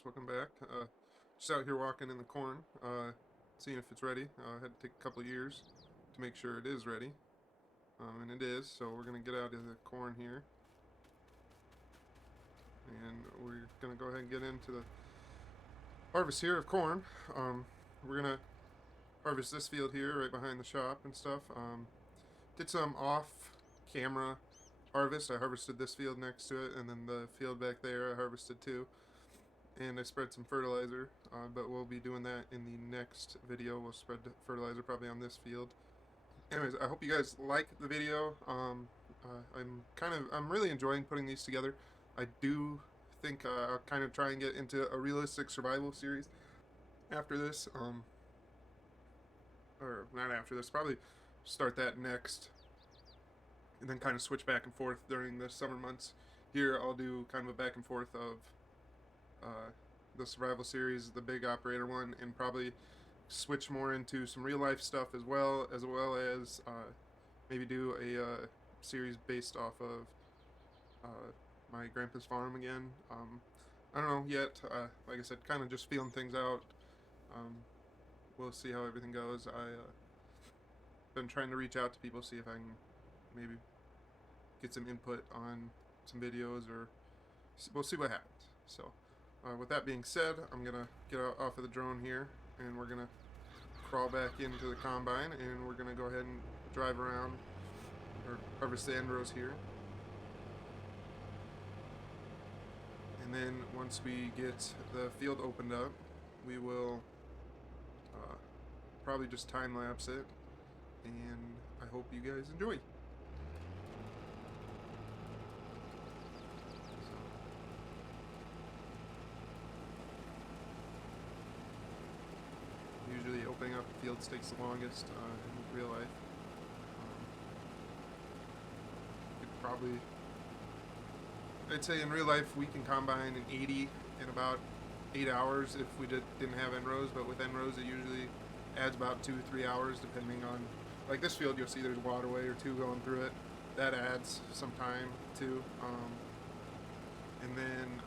guys, welcome back. Just out here walking in the corn, seeing if it's ready. Had to take a couple of years to make sure it is ready, and it is. So we're gonna get out of the corn here, and we're gonna go ahead and get into the harvest here of corn. We're gonna harvest this field here right behind the shop and stuff. Did some off-camera harvest. I harvested this field next to it, and then the field back there I harvested too. And I spread some fertilizer, but we'll be doing that in the next video. We'll spread fertilizer probably on this field. Anyways, I hope you guys like the video. I'm really enjoying putting these together. I do think I'll kind of try and get into a realistic survival series after this, or not after this, probably start that next, and then kind of switch back and forth during the summer months. Here I'll do kind of a back and forth of the survival series, the big operator one, and probably switch more into some real life stuff as well as maybe do a series based off of my grandpa's farm again. I don't know yet. Like I said, kind of just feeling things out. We'll see how everything goes. Been trying to reach out to people, see if I can maybe get some input on some videos, or we'll see what happens. So with that being said, I'm gonna get off of the drone here, and we're gonna crawl back into the combine, and we're gonna go ahead and drive around or harvest the end rows here. And then once we get the field opened up, we will probably just time lapse it, and I hope you guys enjoy. Usually opening up fields takes the longest in real life. I'd say in real life we can combine an 80 in about 8 hours if we didn't have end rows, but with end rows it usually adds about 2-3 hours depending on, like this field you'll see there's a waterway or two going through it. That adds some time too. And then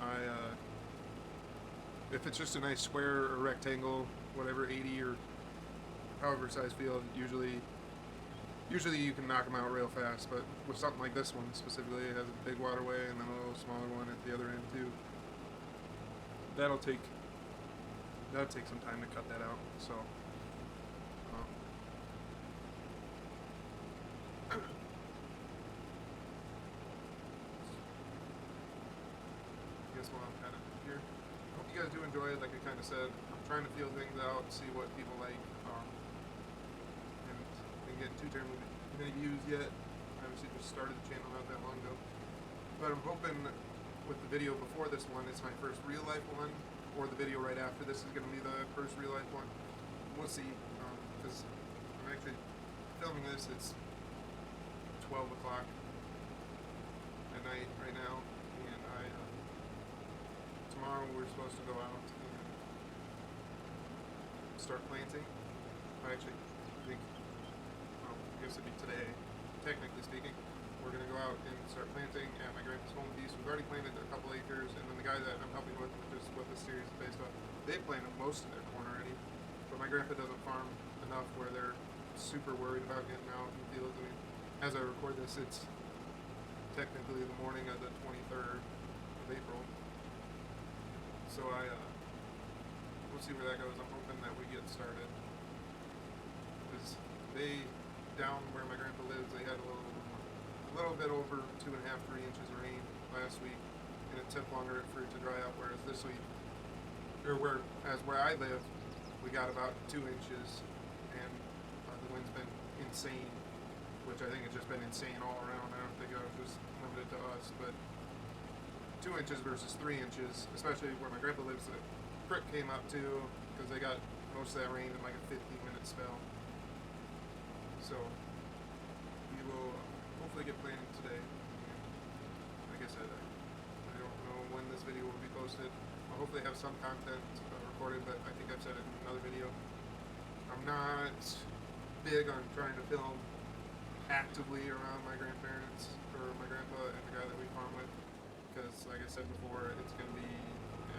if it's just a nice square or rectangle, whatever, 80 or however size field, usually you can knock them out real fast. But with something like this one specifically, it has a big waterway and then a little smaller one at the other end too. That'll take some time to cut that out. So I guess while I'm kind of here, I hope you guys do enjoy it. Like I kind of said, I'm trying to feel things out, see what people like, and getting too terribly many views yet. I obviously just started the channel not that long ago, but I'm hoping with the video before this one, it's my first real life one, or the video right after this is going to be the first real life one. We'll see, because I'm actually filming this. It's 12 o'clock at night right now, and tomorrow we're supposed to go out and start planting. I actually think, well, I guess it'd be today, technically speaking. We're going to go out and start planting at my grandpa's home piece. We've already planted a couple acres, and then the guy that I'm helping with, which is what this series is based on, they've planted most of their corn already. But my grandpa doesn't farm enough where they're super worried about getting out in the fields. I mean, as I record this, it's technically the morning of the 23rd of April. So we'll see where that goes. I'm hoping that we get started. Because down where my grandpa lives, they had a little bit over 2.5, 3 inches of rain last week, and it took longer for it to dry out, whereas this week, or where I live, we got about 2 inches, and the wind's been insane, which I think it's just been insane all around. I don't think it was just limited to us, but 2 inches versus 3 inches, especially where my grandpa lives, the creek came up too, because they got most of that rain in like a 15-minute spell. So we will hopefully get planted today. Like I said, I don't know when this video will be posted. I'll hopefully have some content recorded, but I think I've said it in another video. I'm not big on trying to film actively around my grandparents or my grandpa and the guy that we farm with, because like I said before, it's going to be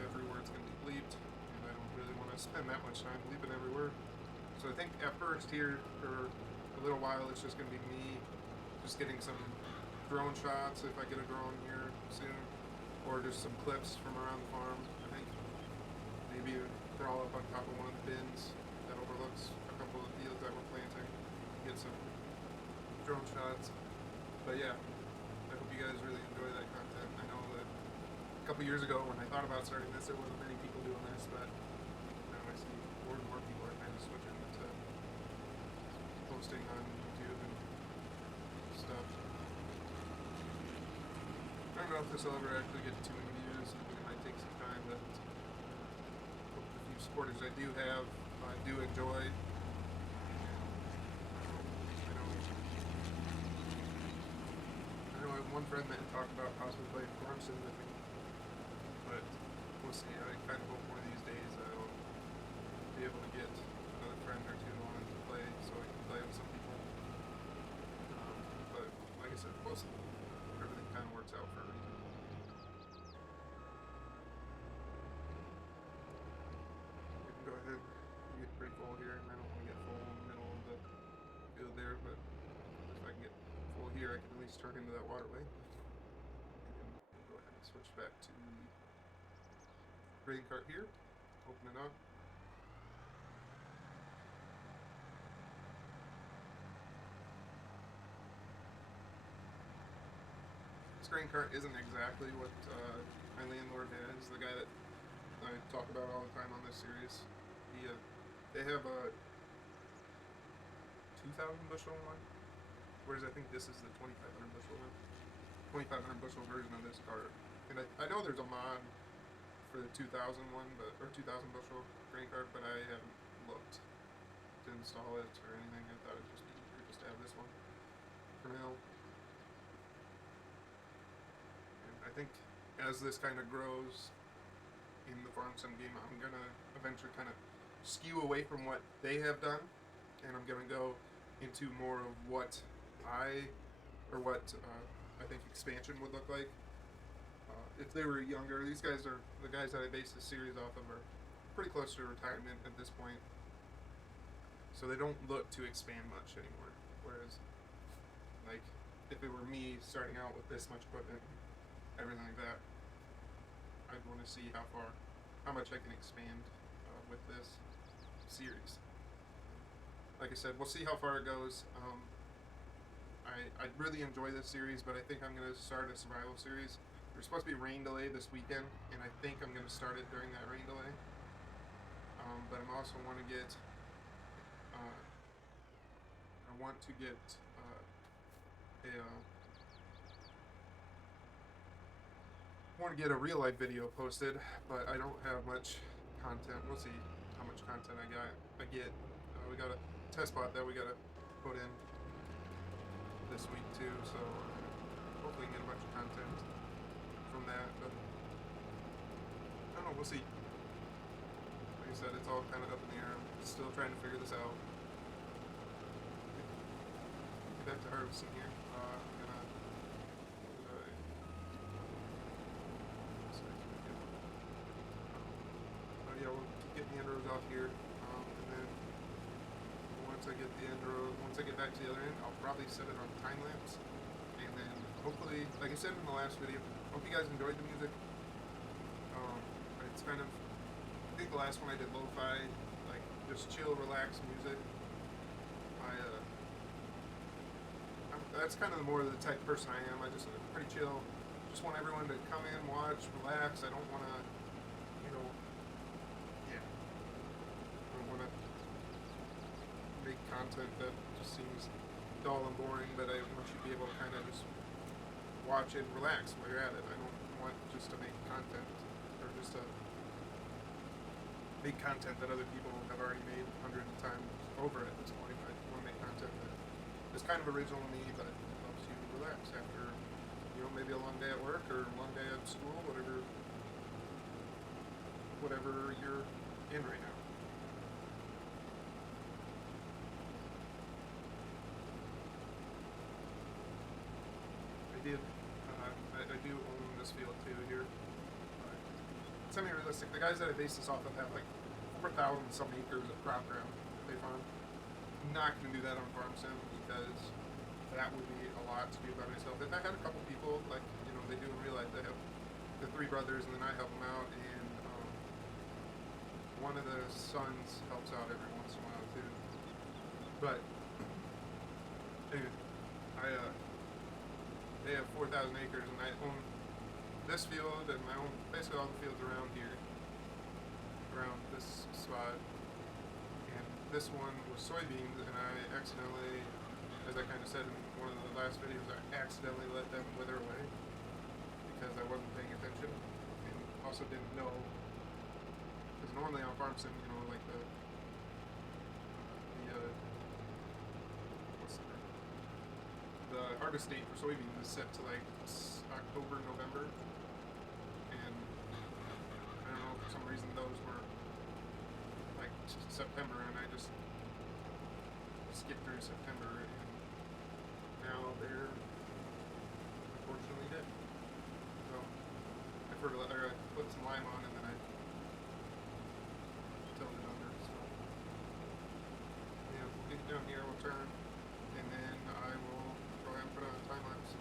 every word's going to be bleeped, and I don't really want to spend that much time bleeping every word. So I think at first here, for a little while, it's just going to be me just getting some drone shots if I get a drone here soon, or just some clips from around the farm. I think maybe crawl up on top of one of the bins that overlooks a couple of fields that we're planting, get some drone shots. But yeah, I hope you guys really enjoy that content. I know that a couple years ago when I thought about starting this, there wasn't many people doing this, but now I see more and more people are kind of switching to posting on YouTube and stuff. I don't know if this will ever actually get too many views. It might take some time, but hope the few supporters I do have do enjoy. I know I have one friend that talked about possibly playing Farm Sim with me, but we'll see. I kind of hope one of these days I'll be able to get another friend or two on to play so I can play with some people. But like I said, we'll see. Everything kind of works out for a reason. We can go ahead and get pretty full here, and I don't want to get full in the middle of the field there, but if I can get full here, I can at least turn into that waterway. And go ahead and switch back to the grain cart here, open it up. This grain cart isn't exactly what my landlord has, the guy that I talk about all the time on this series. They have a 2,000 bushel one, whereas I think this is the 2,500 bushel one. 2,500 bushel version of this cart. And I know there's a mod for the 2,000 one, or 2,000 bushel grain cart, but I haven't looked to install it or anything. I thought it'd just be easier just to have this one for now. And I think as this kind of grows in the Farm Sim game, I'm gonna eventually kind of skew away from what they have done, and I'm gonna go into more of what I think expansion would look like. If they were younger, these guys are the guys that I base this series off of are pretty close to retirement at this point, so they don't look to expand much anymore. Whereas, like, if it were me starting out with this much equipment, everything like that, I'd want to see how much I can expand with this series. Like I said, we'll see how far it goes. I really enjoy this series, but I think I'm going to start a survival series. There's supposed to be rain delay this weekend, and I think I'm going to start it during that rain delay. But I also want to get a real life video posted, but I don't have much content. We'll see how much content I get. We got a test bot that we got to put in this week too, so hopefully get a bunch of content from that. But I don't know. We'll see. Like I said, it's all kind of up in the air. I'm still trying to figure this out. Get back to harvesting here. We'll get the end rows off here, and then once I get back to the other end, I'll probably set it on time lapse, and then hopefully, like I said in the last video, hope you guys enjoyed the music. It's kind of, I think the last one I did lo-fi, like just chill, relax music. That's kind of more the type of person I am. I just pretty chill. Just want everyone to come in, watch, relax. I don't want to, make content that just seems dull and boring, but I want you to be able to kind of just watch and relax while you're at it. I don't want just to make content, or just to make content that other people have already made hundreds of times over at this point. I want to make content that is kind of original to me, but helps you relax after, maybe a long day at work or a long day at school, whatever you're in right now. I do own this field too here. semi-realistic. The guys that I base this off of have like 4,000 some acres of crop ground they farm. I'm not going to do that on Farm Sim because that would be a lot to do by myself. If I had a couple people, like, they do in real life, they have the three brothers, and then I help them out, and one of the sons helps out every once in a while too. But anyway, they have 4,000 acres, and I own this field, and I own basically all the fields around here, around this spot. And this one was soybeans, and I accidentally, as I kind of said in one of the last videos, I accidentally let them wither away because I wasn't paying attention, and also didn't know. Because normally on Farm Sim, like the harvest date for soybeans is set to like October, November, and I don't know, for some reason those were like September, and I just skipped through September, and now they're unfortunately dead. So I put some lime on, and then I tilled it under. So yeah, we'll get down here, we'll turn, and then I will go ahead and put on a time lapse.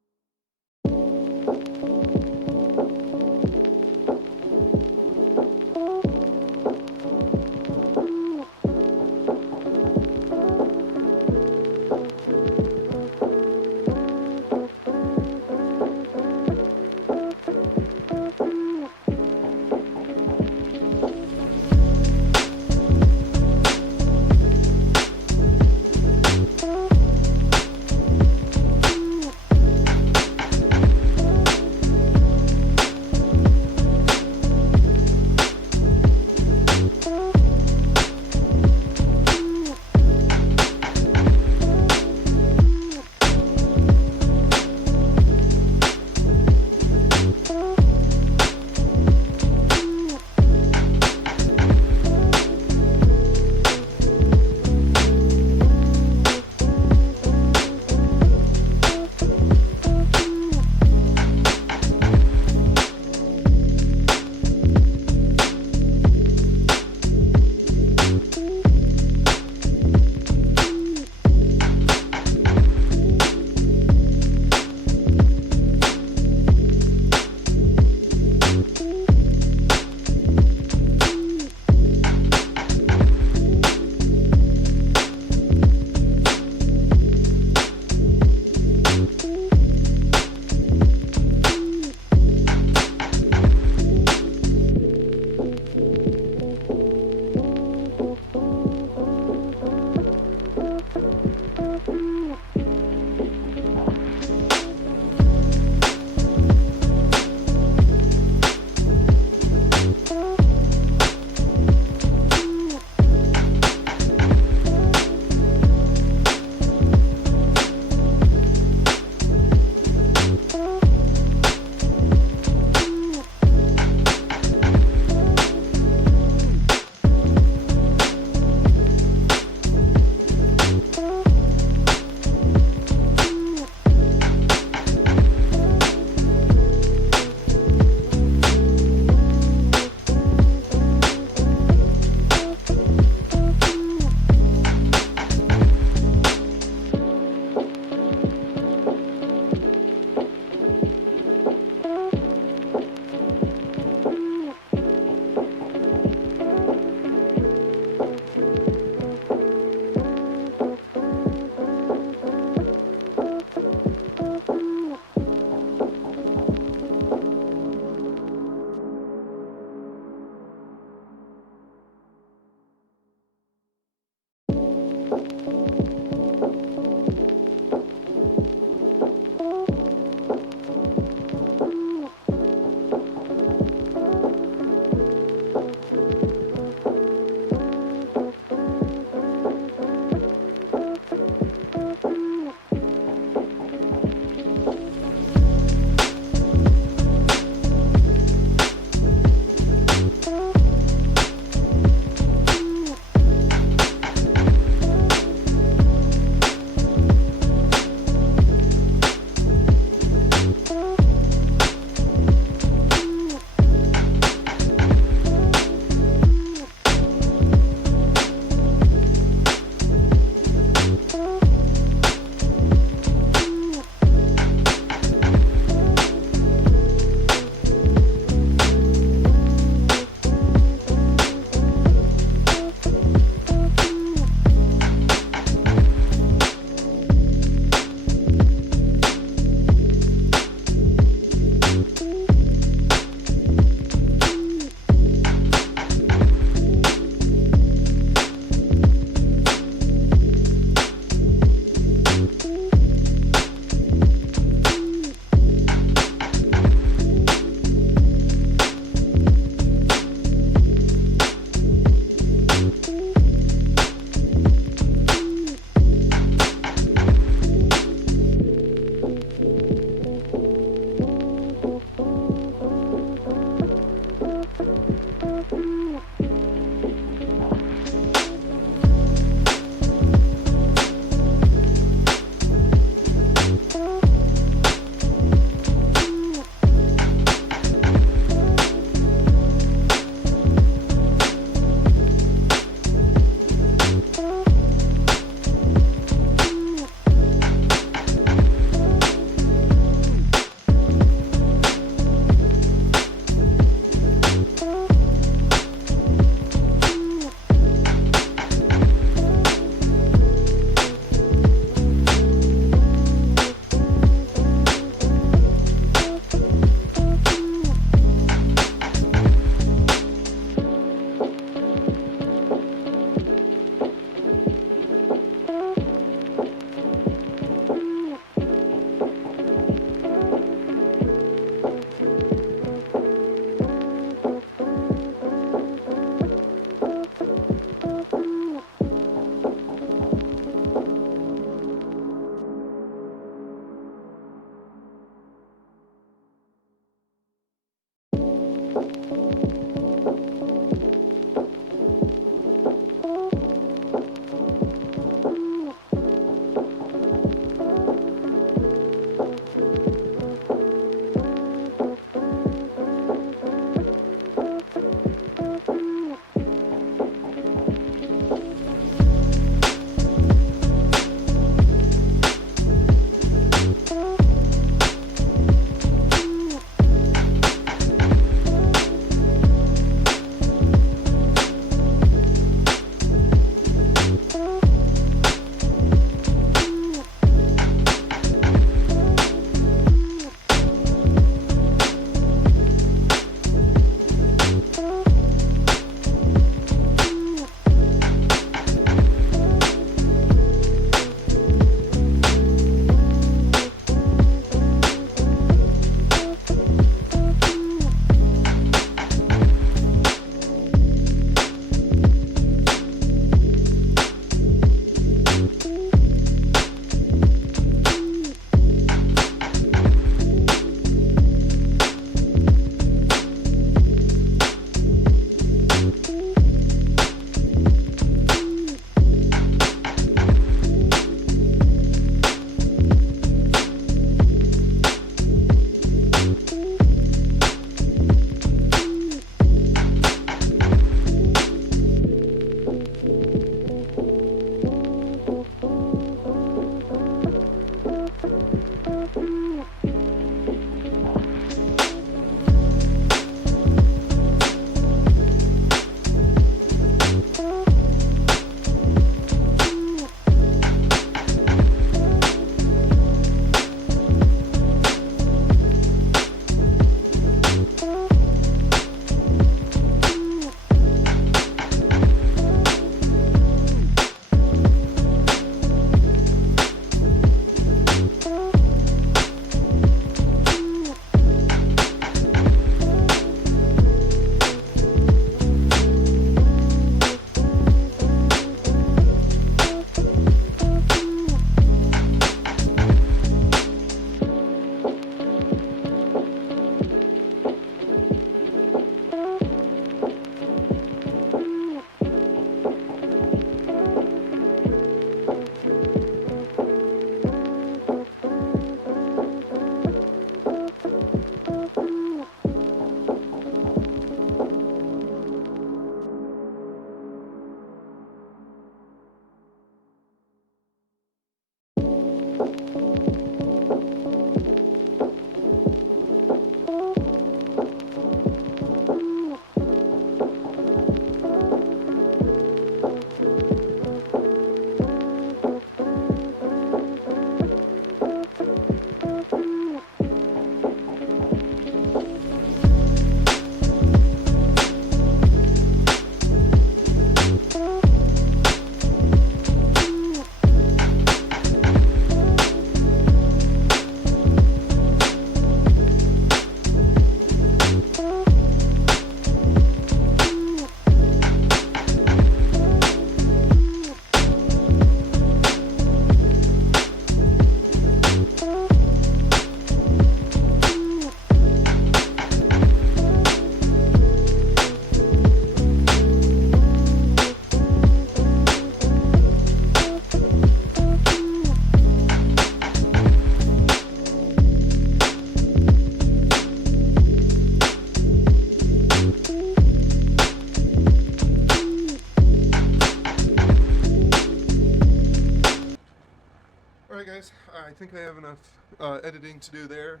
guys, I think I have enough editing to do there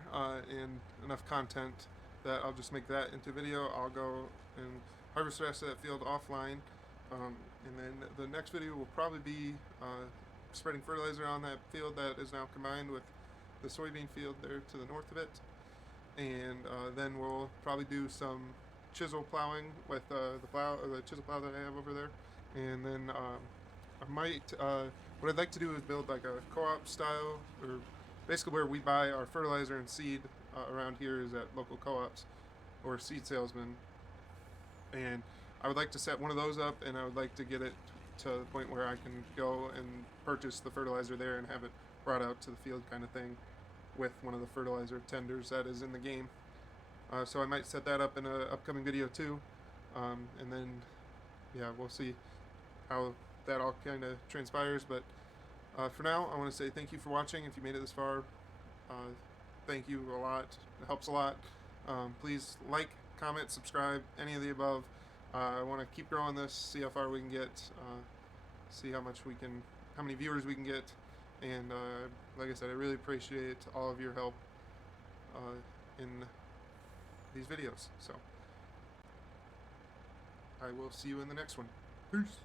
and enough content that I'll just make that into video. I'll go and harvest the rest of that field offline, and then the next video will probably be spreading fertilizer on that field that is now combined with the soybean field there to the north of it, and then we'll probably do some chisel plowing with the chisel plow that I have over there, and then I might what I'd like to do is build like a co-op style, or basically where we buy our fertilizer and seed around here is at local co-ops or seed salesmen, and I would like to set one of those up, and I would like to get it to the point where I can go and purchase the fertilizer there and have it brought out to the field kind of thing with one of the fertilizer tenders that is in the game. So I might set that up in an upcoming video too, and then yeah, we'll see how that all kind of transpires. But for now, I want to say thank you for watching. If you made it this far, thank you a lot. It helps a lot. Please like, comment, subscribe, any of the above. I want to keep growing this, see how far we can get, see how many viewers we can get, and like I said, I really appreciate all of your help in these videos. So I will see you in the next one. Peace.